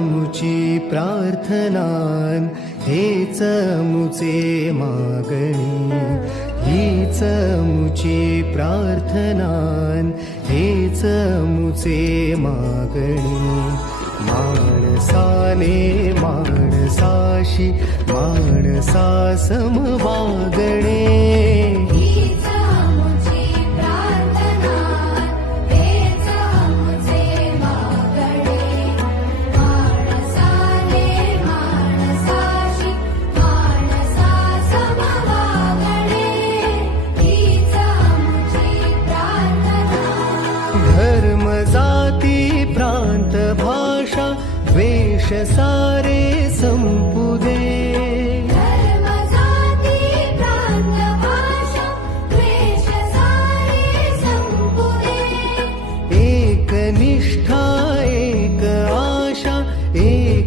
मुची प्रार्थनान हेच मुचे मागणी, हीच मुची प्रार्थनान हेच मुचे मागणी. माणसाने माणसाशी माणसा सम वागणे, धर्म जाती प्रांत भाषा द्वेष सारे संपुदे. धर्म जाती प्रांत भाषा द्वेष सारे संपुदे. एक निष्ठा एक आशा एक